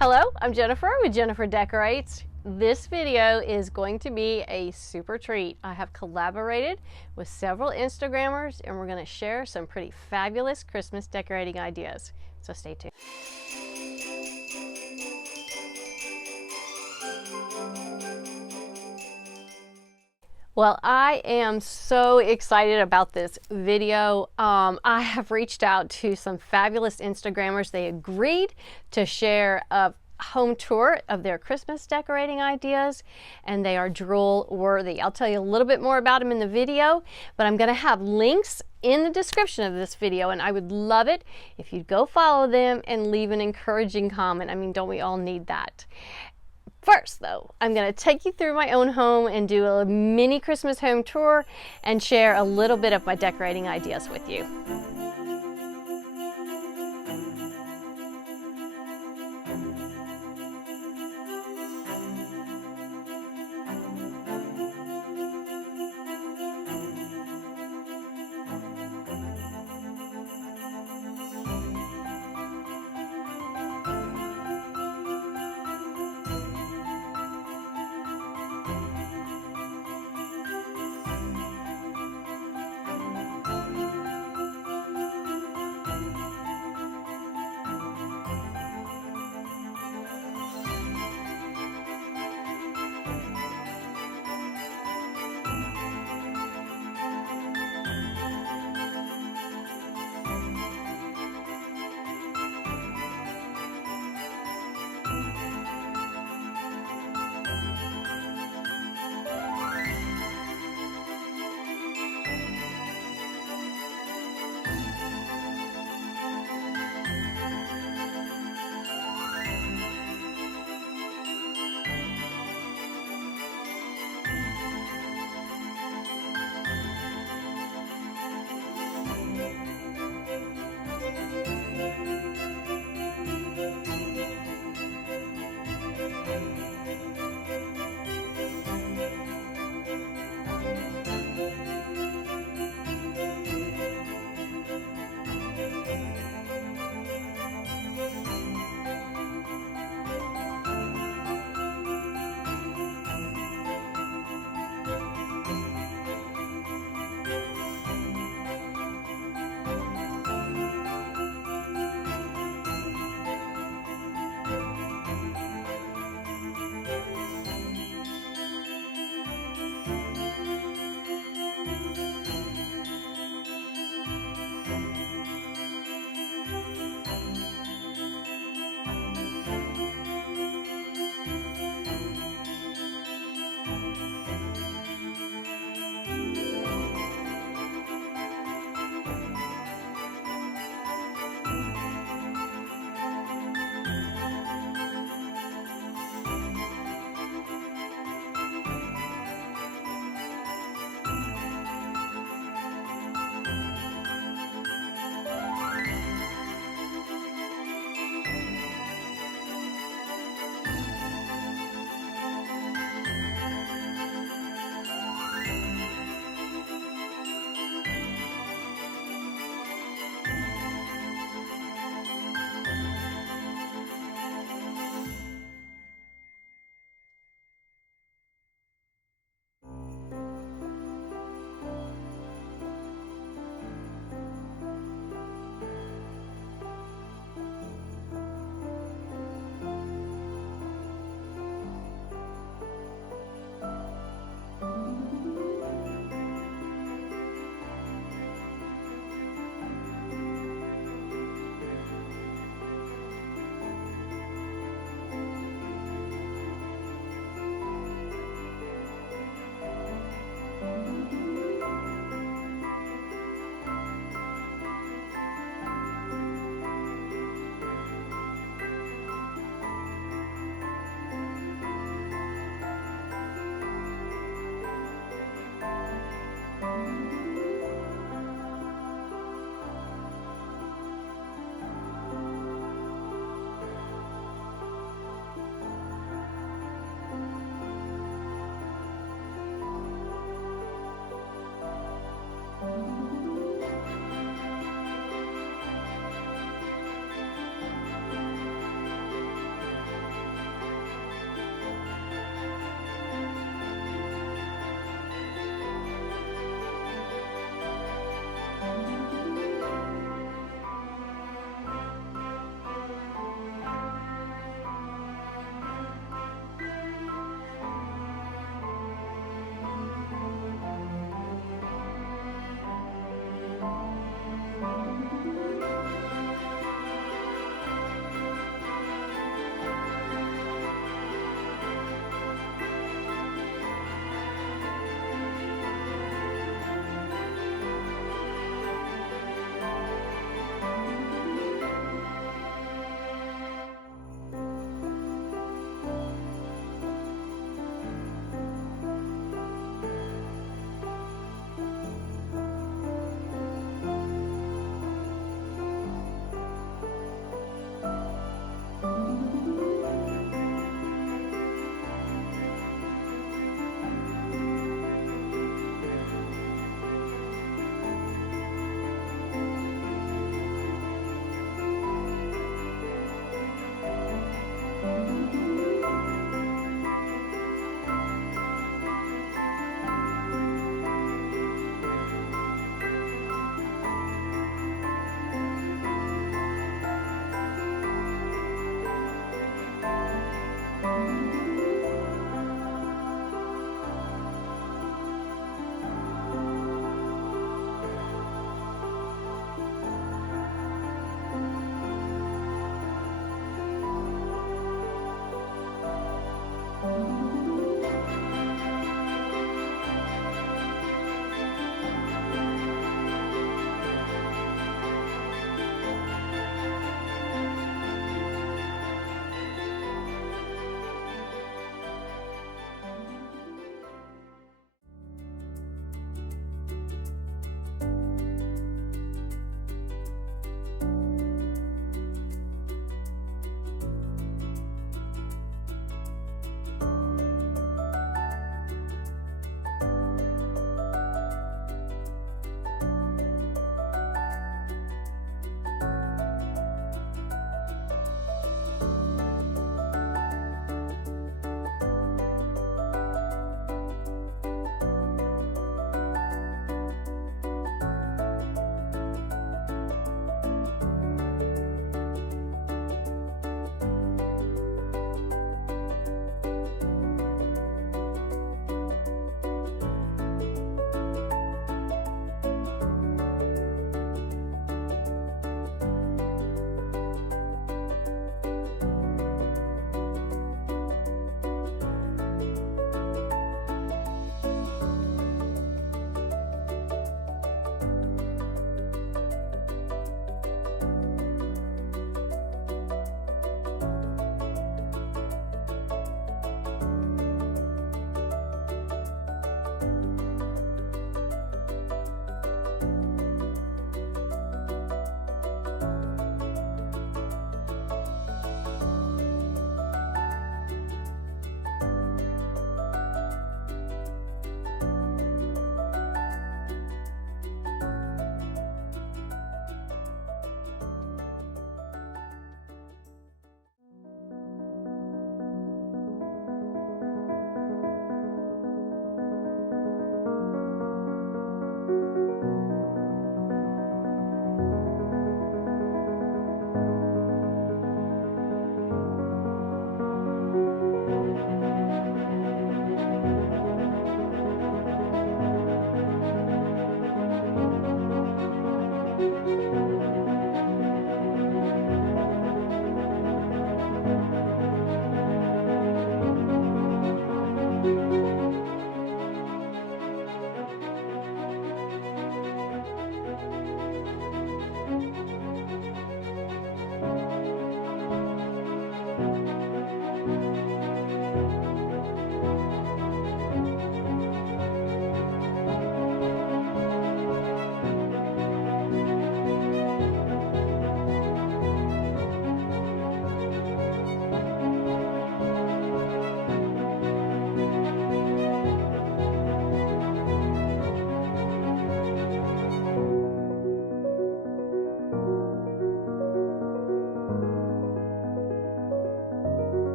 Hello, I'm Jennifer with Jennifer Decorates. This video is going to be a super treat. I have collaborated with several Instagrammers and we're going to share some pretty fabulous Christmas decorating ideas. So stay tuned. Well, I am so excited about this video. I have reached out to some fabulous Instagrammers. They agreed to share a home tour of their Christmas decorating ideas, and they are drool worthy. I'll tell you a little bit more about them in the video, but I'm going to have links in the description of this video, and I would love it if you'd go follow them and leave an encouraging comment. I mean, don't we all need that? First, though, I'm going to take you through my own home and do a mini Christmas home tour and share a little bit of my decorating ideas with you.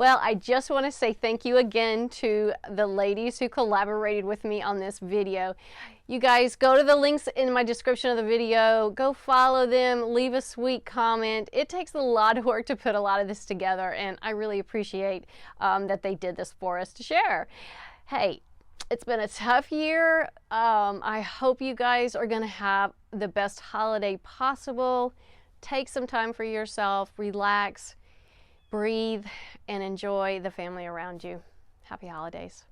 Well, I just want to say thank you again to the ladies who collaborated with me on this video. You guys go to the links in my description of the video, go follow them, leave a sweet comment. It takes a lot of work to put a lot of this together, and I really appreciate that they did this for us to share. Hey, it's been a tough year. I hope you guys are going to have the best holiday possible. Take some time for yourself, relax, breathe, and enjoy the family around you. Happy holidays.